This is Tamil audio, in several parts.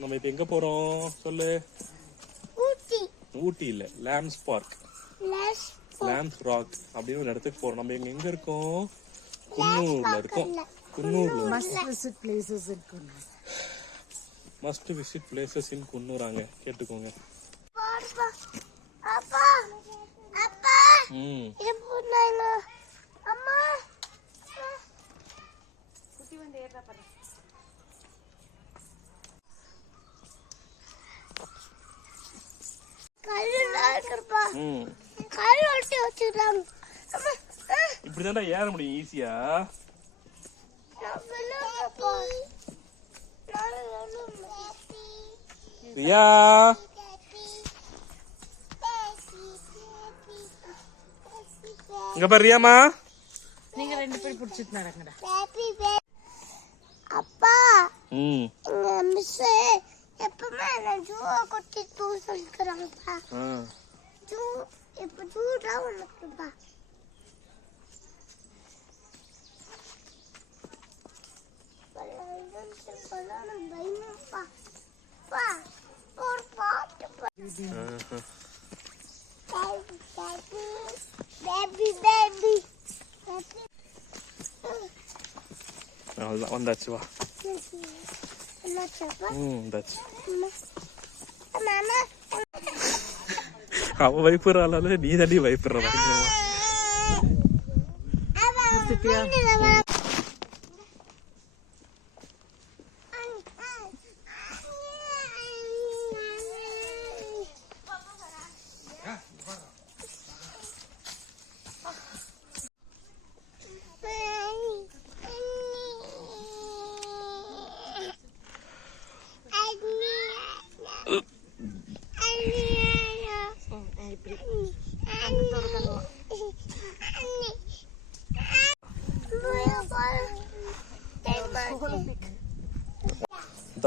நம்ம இப்ப எங்க போறோம் சொல்லு? ஊட்டி இல்ல, லேம்ஸ் பார்க், லேம்ஸ் ராக் அப்படின்னு ஒரு இடத்துக்கு போறோம். நம்ம எங்க இருக்கோம்? குன்னூர்ல இருக்கோம். குன்னூர்ல மஸ்ட் விசிட் பிளேசஸ் இன் குன்னூராங்க. கேட்டுக்கோங்க. இப்படிதான்டா ஏற முடியும் ஈஸியா. ரியா இங்க பாரு ரியாமா, நீங்க ரெண்டு பேரும் புடிச்சிட்டு நடங்கடா. அப்பா எங்க மிஸ் எப்பவுமே நான் ஜூவா கொட்டி தூ சொல்லிக்கிறாங்கப்பா. ஜூ இப்ப ஜூடா உனக்குப்பா. பயமாப்பா பா ஒரு பாட்டுப்பா. பேபி அவ்வளவுதான் வந்தாச்சு. வா அவ பயப்படுறாள், நீ தாண்டி பயப்படுற.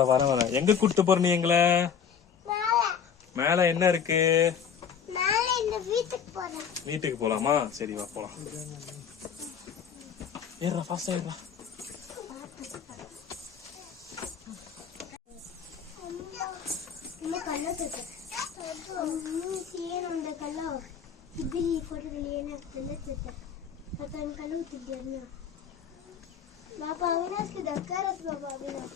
வர எங்க கூட்டு போற நீ? எங்கள மேல என்ன இருக்கு? வீட்டுக்கு போலாமா? சரி வா போலாம். ஏறா ஃபாஸ்டா ஏறா. बाबा अविनाश की धक्का रस बाबा अविनाश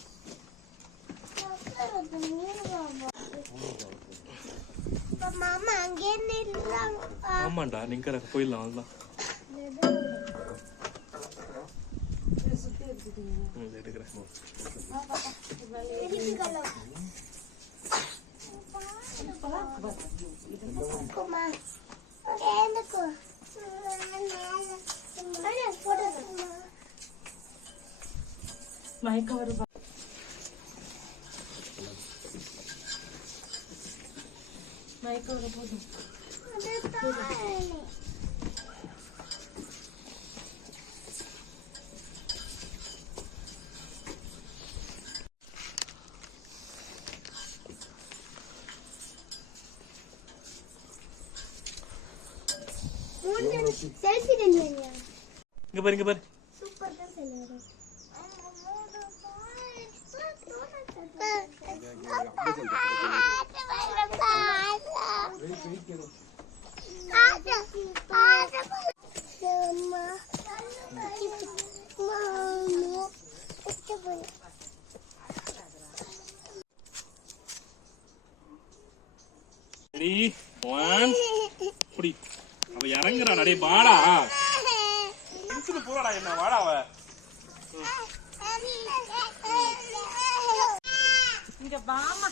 மாமா அங்கே நில்றாங்க. ஆமாண்டா நீங்க போயிடலாம். அவ்வளவுதான். எடுக்கிறேன். மயக்கம் வருவா. மயக்கம் வர போதும். செல்ஃபி எடுங்க. இங்க பாரு, இங்க பாரு. சூப்பர் தான் சொல்லுங்க. அவ இறங்குறா. நடே பாடா போடா. என்ன வாடா அவ. இங்க வாமா.